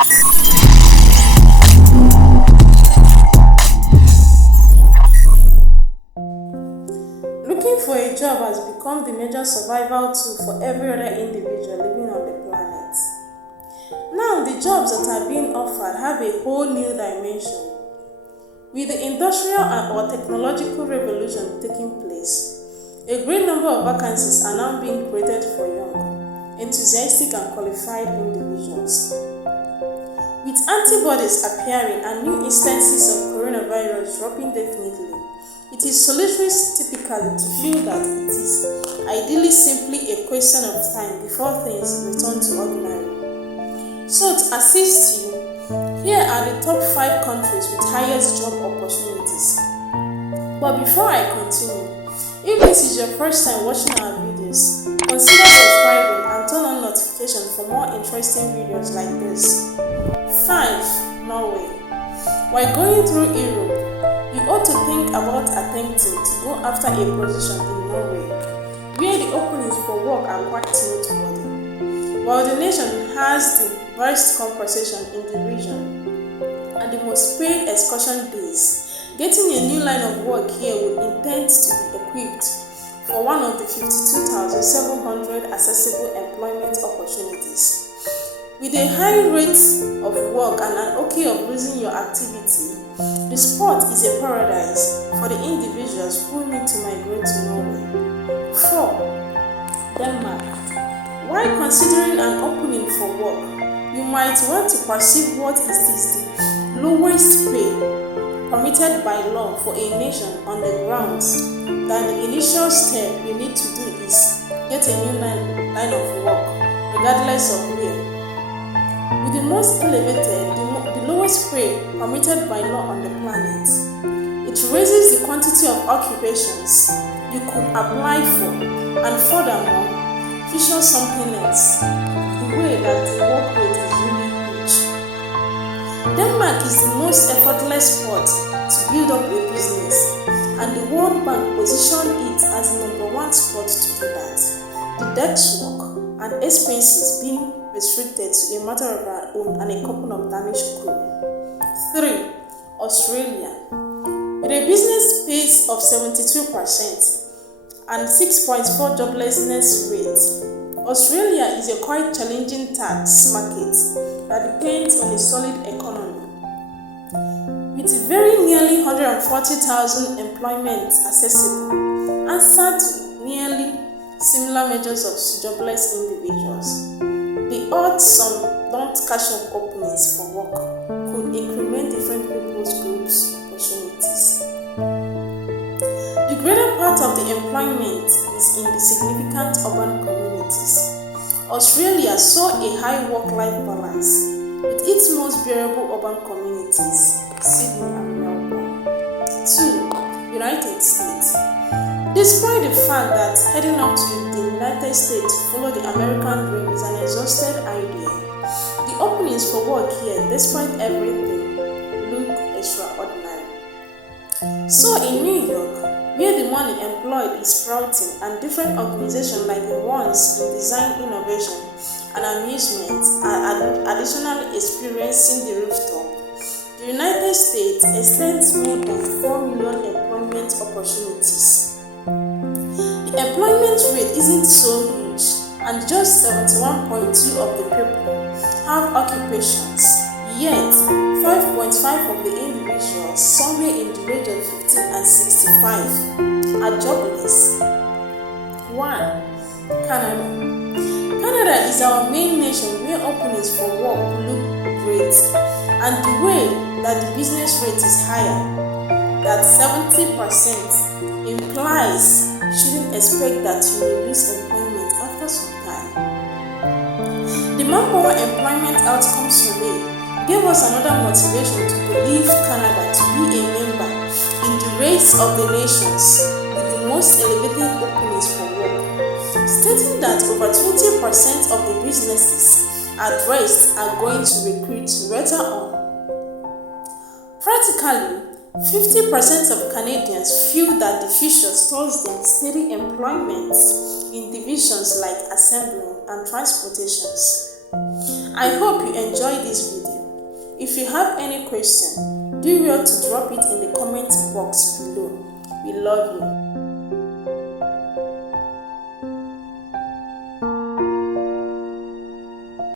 Looking for a job has become the major survival tool for every other individual living on the planet. Now, the jobs that are being offered have a whole new dimension. With the industrial or technological revolution taking place, a great number of vacancies are now being created for young, enthusiastic, and qualified individuals. With antibodies appearing and new instances of coronavirus dropping definitely, it is solitary typically to feel that it is ideally simply a question of time before things return to ordinary. So to assist you, here are the top 5 countries with highest job opportunities. But before I continue, if this is your first time watching our videos, consider subscribing and turn on notifications for more interesting videos like this. 5. Norway. While going through Europe, you ought to think about attempting to go after a position in Norway, where the openings for work are quite noteworthy. While the nation has the best compensation in the region and the most paid excursion days, getting a new line of work here would intend to be equipped for one of the 52,700 accessible employment opportunities. With a high rate of work and an okay of losing your activity, the spot is a paradise for the individuals who need to migrate to Norway. 4. Denmark. While considering an opening for work, you might want to perceive what is the lowest pay permitted by law for a nation on the grounds that the initial step you need to do is get a new line of work, regardless of where. With the most elevated, the lowest pay permitted by law on the planet, it raises the quantity of occupations you could apply for, and furthermore, features something else, the way that the work rate is really huge. Denmark is the most effortless spot to build up a business, and the World Bank positioned it as the #1 spot to do that. The desk work and expenses being restricted to a matter of our own and a couple of Danish crew. 3. Australia. With a business pace of 72% and 6.4 joblessness rate, Australia is a quite challenging tax market that depends on a solid economy. With very nearly 140,000 employment accessible, answer to nearly similar measures of jobless individuals, the odds some don't catch up openings for work could increment different people's groups' opportunities. The greater part of the employment is in the significant urban communities. Australia saw a high work-life balance with its most bearable urban communities, Sydney and Melbourne. 2. United States. Despite the fact that heading up to the United States to follow the American dream is an exhausted idea, the openings for work here, despite everything, look extraordinary. So in New York, where the money employed is sprouting and different organizations like the ones in design, innovation, and amusement are additionally experiencing the rooftop, the United States extends more than 4 million employment opportunities. The employment rate isn't so huge, and just 71.2% of the people have occupations, yet 5.5% of the individuals, somewhere in the range of 15 and 65, are jobless. 1. Canada. Canada is our main nation where openings for work look great, and the way that the business rate is higher, that 70%, implies you shouldn't expect that you will lose employment after some time. The manpower employment outcomes survey gave us another motivation to believe Canada to be a member in the race of the nations with the most elevated openings for work, stating that over 20% of the businesses addressed are going to recruit later on. Practically, 50% of Canadians feel that the future stores them steady employment in divisions like assembling and transportations. I hope you enjoyed this video. you have any question, do well to drop it in the comment box below. We love you.